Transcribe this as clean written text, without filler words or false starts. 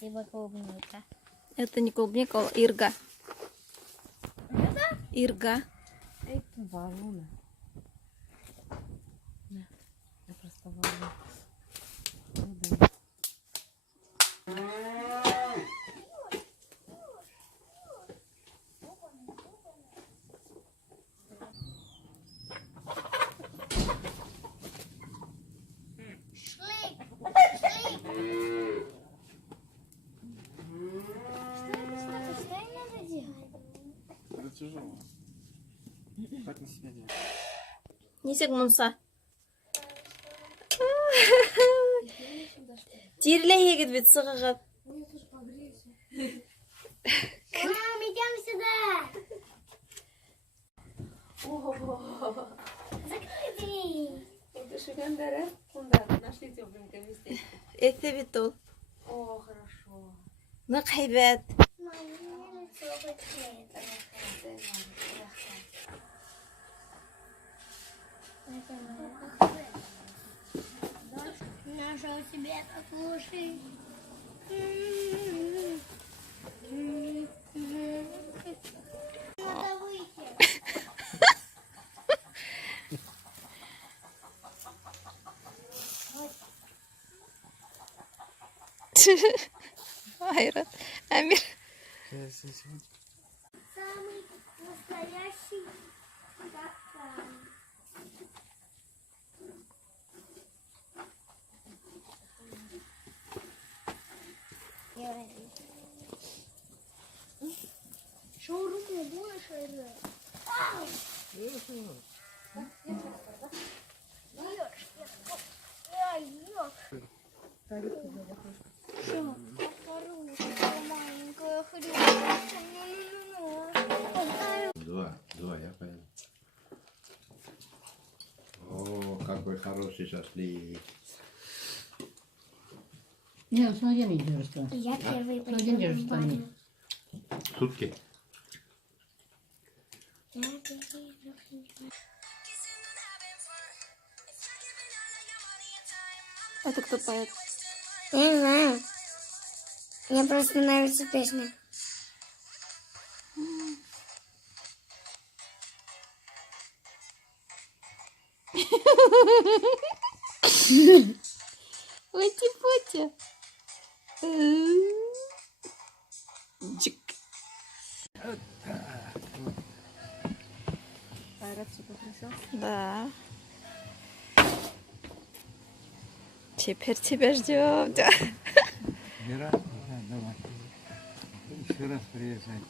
Либо клубника. Это не клубника, а ирга. Это? Ирга. Это валуна. Я просто валуна. Ну, да. Шлейк. Что им надо делать? Это тяжело. Так на себя делать. Нисек мунса. Тирлей егет бит сығығып. Мам, идем сюда. Закрой дверь. Это шугандара. Кунда нашли тепленькое местечко. Эте бит ол. О, хорошо. Нық хайбәт. Мам, мне лицо потеет. Нашел себе покушай. Надо выйти. Hayrat. Әмір. Самый настоящий капкан. Шоуруму больше. Маленькая хрюшка. Два, я понял. О, какой хороший шашлык. Не, смотри, не держишь. Я первый Ну, один держишь, пойду в второй. баню. Сутки. Я первый. Это кто поет? Я не знаю. Мне просто нравится песня. Лати-пати. Джик. Айрат сюда пришел. Да. Теперь тебя ждем. Мира, да, давай. Еще раз приезжай.